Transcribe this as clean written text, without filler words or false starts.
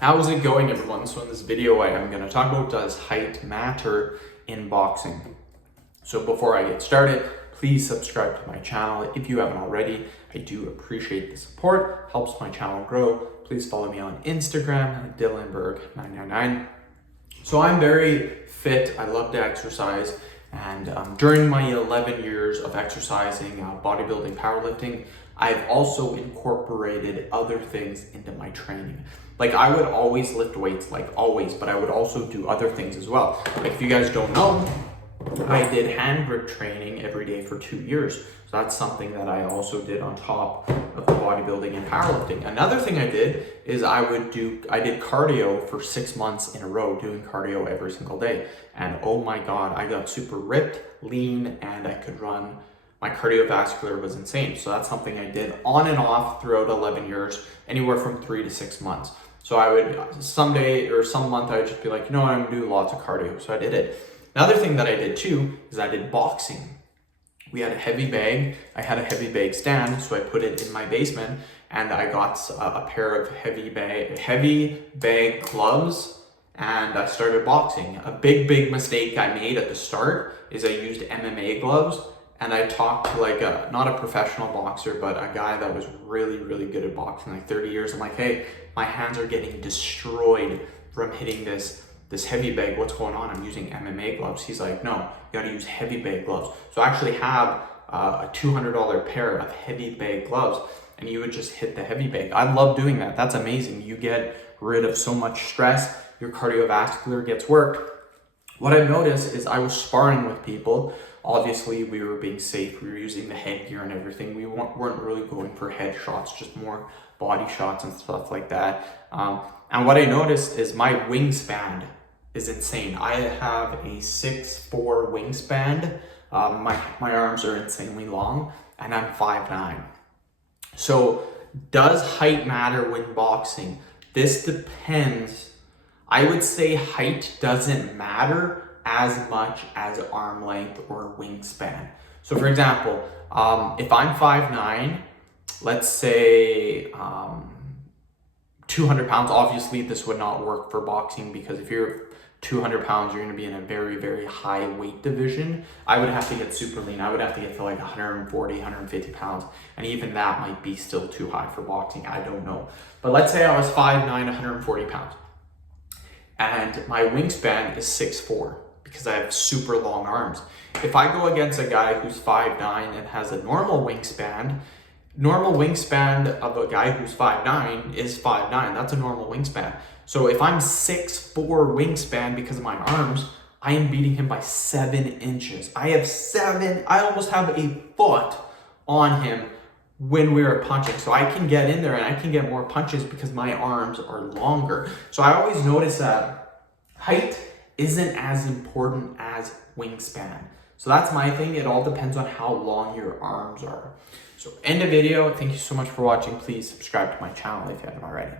How's it going, everyone? So in this video, I am going to talk about, does height matter in boxing? So before I get started, please subscribe to my channel if you haven't already. I do appreciate the support, helps my channel grow. Please follow me on Instagram at Dylanberg999. So I'm very fit, I love to exercise, and during my 11 years of exercising, bodybuilding, powerlifting, I've also incorporated other things into my training. Like, I would always lift weights, like always, but I would also do other things as well. Like, if you guys don't know, I did hand grip training every day for 2 years. So that's something that I also did on top of the bodybuilding and powerlifting. Another thing I did is I did cardio for 6 months in a row, doing cardio every single day. And oh my God, I got super ripped, lean, and I could run. My cardiovascular was insane. So that's something I did on and off throughout 11 years, anywhere from 3 to 6 months. So I would, someday or some month, I would just be like, you know what, I'm gonna do lots of cardio. So I did it. Another thing that I did too is I did boxing. We had a heavy bag. I had a heavy bag stand, so I put it in my basement, and I got a pair of heavy bag gloves, and I started boxing. A big mistake I made at the start is I used MMA gloves, and I talked to like not a professional boxer, but a guy that was really good at boxing, like 30 years. I'm like, hey, my hands are getting destroyed from hitting this heavy bag. What's going on? I'm using MMA gloves. He's like, no, you gotta use heavy bag gloves. So I actually have a $200 pair of heavy bag gloves, and you would just hit the heavy bag. I love doing that. That's amazing. You get rid of so much stress. Your cardiovascular gets worked. What I've noticed is I was sparring with people. Obviously, we were being safe. We were using the headgear and everything. We weren't really going for head shots, just more body shots and stuff like that. And what I noticed is my wingspan is insane. I have a 6'4" wingspan. My arms are insanely long, and I'm 5'9". So does height matter when boxing? This depends. I would say height doesn't matter as much as arm length or wingspan. So for example, if I'm 5'9", let's say 200 pounds, obviously this would not work for boxing, because if you're 200 pounds, you're going to be in a very high weight division. I would have to get super lean. I would have to get to like 140, 150 pounds. And even that might be still too high for boxing. I don't know. But let's say I was 5'9", 140 pounds. And my wingspan is 6'4", because I have super long arms. If I go against a guy who's 5'9" and has a normal wingspan of a guy who's 5'9" is 5'9". That's a normal wingspan. So if I'm 6'4" wingspan because of my arms, I am beating him by 7 inches. I almost have a foot on him when we are punching. So I can get in there and I can get more punches because my arms are longer. So I always notice that height isn't as important as wingspan. So that's my thing. It all depends on how long your arms are. So end the video. Thank you so much for watching. Please subscribe to my channel if you haven't already.